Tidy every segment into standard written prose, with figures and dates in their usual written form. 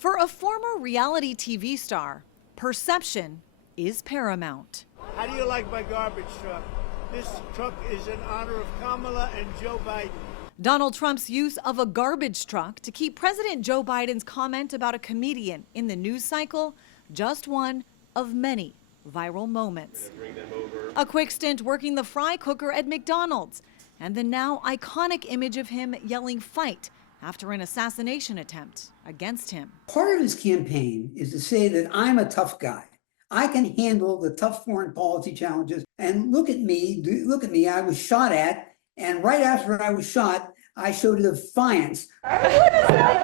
For a former reality TV star, perception is paramount. How do you like my garbage truck? This truck is in honor of Kamala and Joe Biden. Donald Trump's use of a garbage truck to keep President Joe Biden's comment about a comedian in the news cycle just one of many viral moments. A quick stint working the fry cooker at McDonald's, and the now iconic image of him yelling "fight" after an assassination attempt against him. Part of his campaign is to say that I'm a tough guy. I can handle the tough foreign policy challenges. And look at me, I was shot at, and right after I was shot, I showed defiance.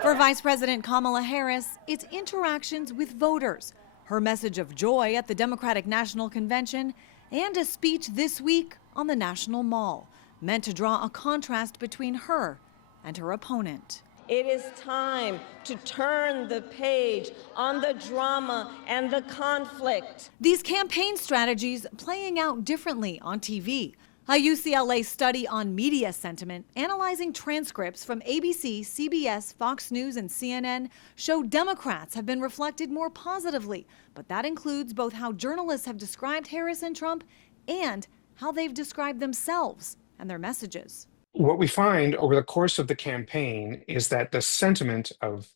For Vice President Kamala Harris, it's interactions with voters, her message of joy at the Democratic National Convention, and a speech this week on the National Mall, meant to draw a contrast between her and her opponent. It is time to turn the page on the drama and the conflict. These campaign strategies playing out differently on TV. A UCLA study on media sentiment analyzing transcripts from ABC, CBS, Fox News, and CNN showed Democrats have been reflected more positively, but that includes both how journalists have described Harris and Trump and how they've described themselves and their messages. What we find over the course of the campaign is that the sentiment of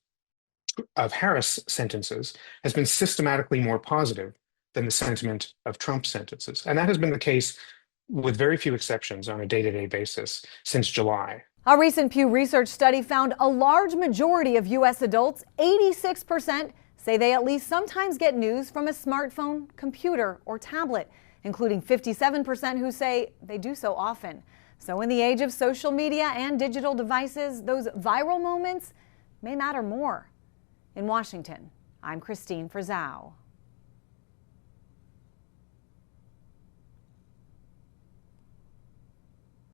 Harris sentences has been systematically more positive than the sentiment of Trump sentences. And that has been the case with very few exceptions on a day-to-day basis since July. A recent Pew Research study found a large majority of U.S. adults, 86%, say they at least sometimes get news from a smartphone, computer, or tablet, including 57% who say they do so often. So in the age of social media and digital devices, those viral moments may matter more. In Washington, I'm Christine Frizzau.